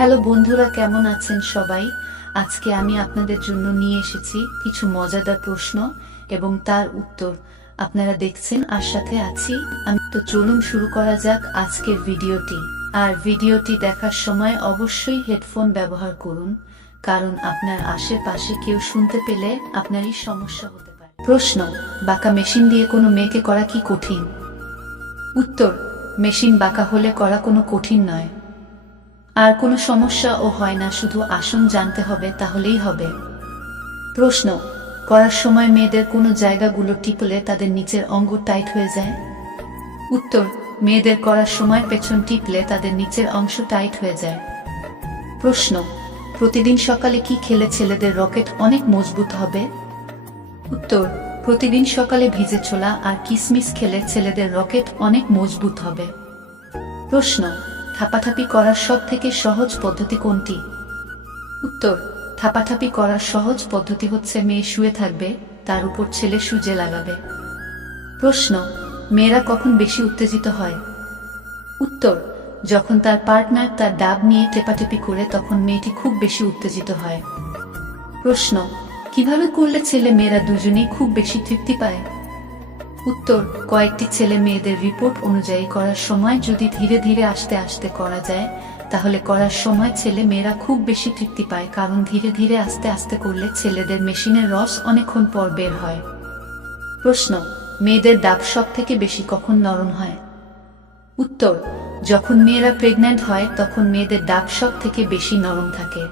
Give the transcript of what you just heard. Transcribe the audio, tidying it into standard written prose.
Hello বন্ধুরা, কেমন আছেন সবাই? আজকে আমি আপনাদের জন্য নিয়ে এসেছি কিছু মজাদার প্রশ্ন এবং তার উত্তর। আপনারা দেখছেন আর সাথে আছি আমি। তো চলুন শুরু করা যাক আজকের ভিডিওটি। আর ভিডিওটি দেখার সময় অবশ্যই হেডফোন ব্যবহার করুন, কারণ আপনার আশেপাশে কেউ শুনতে পেলে আপনারই সমস্যা হতে পারে। প্রশ্ন: বাঁকা মেশিন দিয়ে কোনো মেয়েকে করা কি কঠিন? উত্তর: মেশিন বাঁকা হলে করা কোনো কঠিন নয়। আর কোনো সমস্যাও হয় না, শুধু আসন জানতে হবে, তাহলেই হবে। প্রশ্ন: করার সময় মেয়েদের কোন জায়গাগুলো টিপলে তাদের নিচের অঙ্গ টাইট হয়ে যায়? উত্তর: মেয়েদের করার সময় পেছন টিপলে তাদের নিচের অংশ টাইট হয়ে যায়। প্রশ্ন: প্রতিদিন সকালে কি খেলে ছেলেদের রকেট অনেক মজবুত হবে? উত্তর: প্রতিদিন সকালে ভিজে ছোলা আর কিশমিশ খেলে ছেলেদের রকেট অনেক মজবুত হবে। প্রশ্ন: থাপাথাপি করার সব থেকে সহজ পদ্ধতি কোনটি? উত্তর: থাপাথাপি করার সহজ পদ্ধতি হচ্ছে মেয়ে শুয়ে থাকবে, তার উপর ছেলে সুজে লাগাবে। প্রশ্ন: মেয়েরা কখন বেশি উত্তেজিত হয়? উত্তর: যখন তার পার্টনার তার ডাব নিয়ে টেপাটেপি করে, তখন মেয়েটি খুব বেশি উত্তেজিত হয়। প্রশ্ন: কিভাবে করলে ছেলে মেয়েরা দুজনেই খুব বেশি তৃপ্তি পায়? উত্তর: কয়েকটি ছেলে মেয়েদের রিপোর্ট অনুযায়ী করার সময় যদি ধীরে ধীরে আস্তে আস্তে করা যায়, তাহলে করার সময় ছেলে মেয়েরা খুব বেশি তৃপ্তি পায়, কারণ ধীরে ধীরে আস্তে আস্তে করলে ছেলেদের মেশিনের রস অনেকক্ষণ পর বের হয়। প্রশ্ন: মেয়েদের ডাব সব থেকে বেশি কখন নরম হয়? উত্তর: যখন মেয়েরা প্রেগন্যান্ট হয় তখন মেয়েদের ডাব সব থেকে বেশি নরম থাকে।